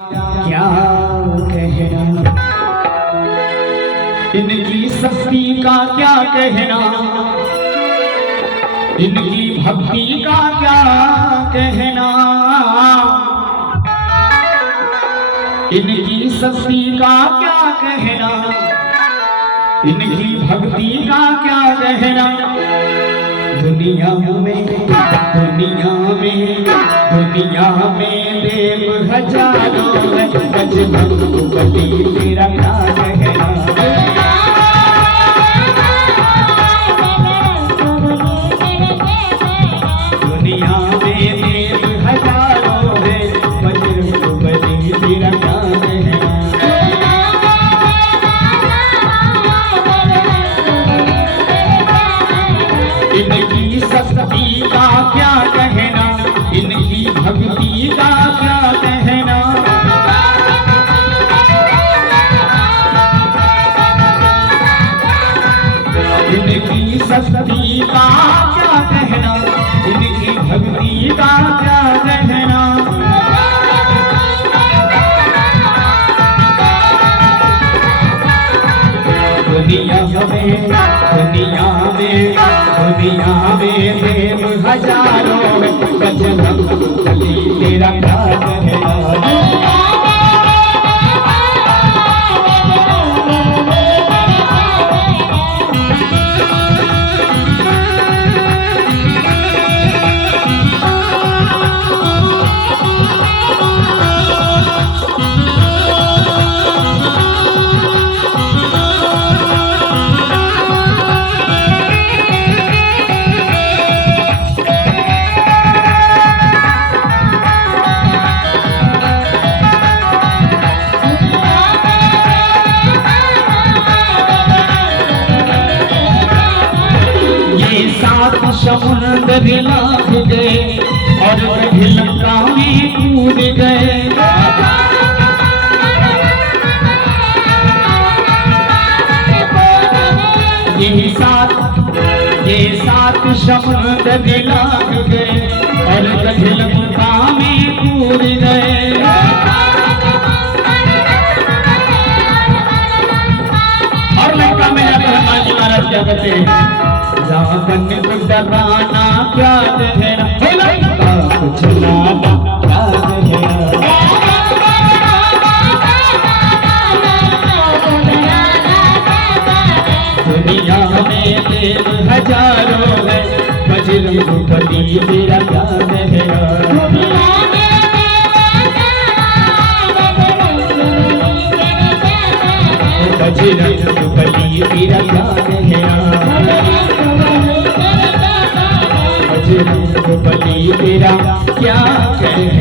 क्या कहना, इनकी शक्ति का क्या कहना, इनकी भक्ति का क्या कहना, इनकी शक्ति का क्या कहना, इनकी भक्ति का क्या कहना। दुनिया में देव हजारों है, बजरंगबली तेरा क्या कहना। दुनिया में देव हजारों है, बजरंगबली तेरा क्या कहना। इनकी शक्ति का क्या कहना, इनकी भक्ति का क्या कहना। इनकी शक्ति का क्या कहना, इनकी भक्ति का क्या कहना। दुनिया में देव हजारों है, बजरंगबली तेरा क्या कहना। समुद्र लाग गए और लंका में कूद गए। ये सात समुद्र लाग गए और लंका में कूद गए। और लंका में जाकर हनुमान जी महाराज क्या कहते हैं, रावण को डराना क्या कहना, कुछ लाना क्या कहना। दुनिया में देव हजारों है, बजरंगबली तेरा क्या कहना। बजरंगबली तेरा क्या कहना। बजरंगबली तेरा क्या कहना।